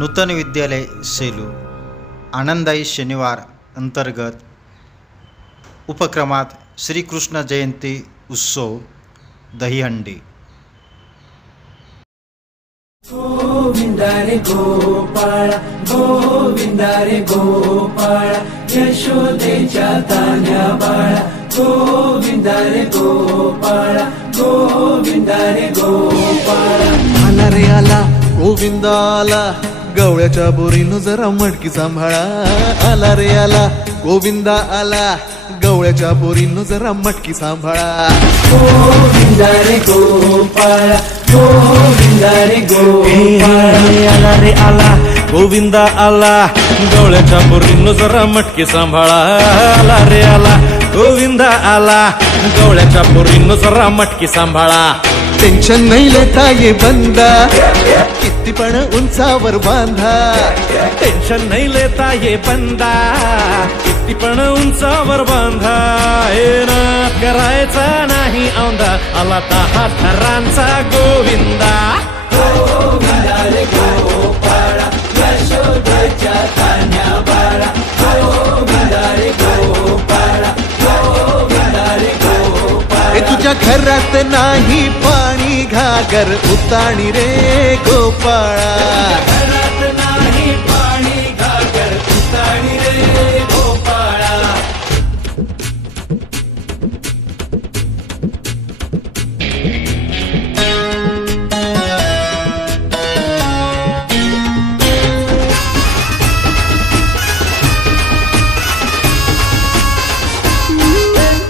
नूतन विद्यालय सेलू आनंदाई शनिवार अंतर्गत उपक्रमात श्रीकृष्ण जयंती उत्सव दहीहंडी। गोविंदा रे गोपाळ गोविंदा रे गोपाळ यशोदेच्या तान्या बाळा गोविंदा रे गोपाळ गोविंदा रे गोपाळ। आला रे आला गोविंदा आला गवळ्याच्या बोरीनं जरा मटकी सांभाळा। आला रे आला गोविंदा आला गवळ्याच्या बोरीनं जरा मटकी सांभाळा। गोविंदा रे गोपाळ गोविंदा रे गोपाळ। आला रे आला गोविंदा आला गवळ्याच्या बोरीनं जरा मटकी सांभाळा। आला रे आला गोविंदा आला गवळ्याच्या बोरीनं जरा मटकी सांभाळा। टेन्शन नाही लेता ये बंदा किती पण उंचावर बांधा। टेन्शन नाही लेता ये बंदा किती पण उंचावर बांधा। नाद करायचा नाही औंधा आला दहा थरांचा गोविंदा। गोविंदा रे गोपाळ यशोदेच्या तान्या बाळा गोविंदा रे गोपाळ गोविंदा रे गोपाळ। तुझ्या घरात नाही पाणी घागर उताणी रे गोपाळा। घरात नाही पाणी घागर उताणी रे गोपाळा।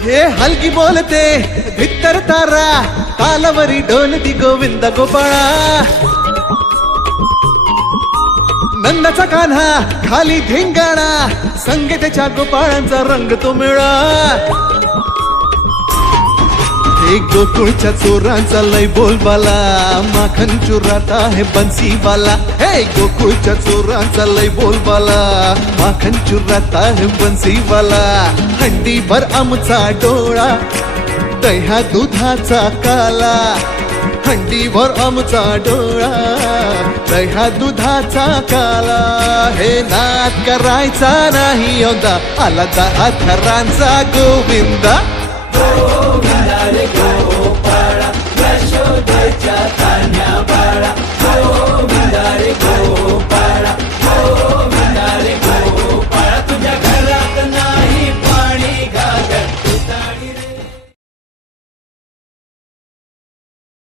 हे हलकी बोलते भित्तर तारा तालावरी डोलती गोविंद गोपाळा। नंदाचा कान्हा खाली धिंगाणा संगे त्याच्या गोपाळांचा रंग तो मिळा। हे गोकुळच्या चोरांचा लय बोलबाला माखन चुरात आहे बन्सीवाला। हे गोकुळच्या चोरांचा लय बोलबाला माखन चुरात आहे बन्सीवाला। हंडीभर आमचा डोळा दह्या दुधाचा काला। हंडीभर आमचा डोळा दह्या दुधाचा काला। हे नाद करायचा नाही औंधा आला दहा थरांचा गोविंदा। गोविंदा रे गोपाळ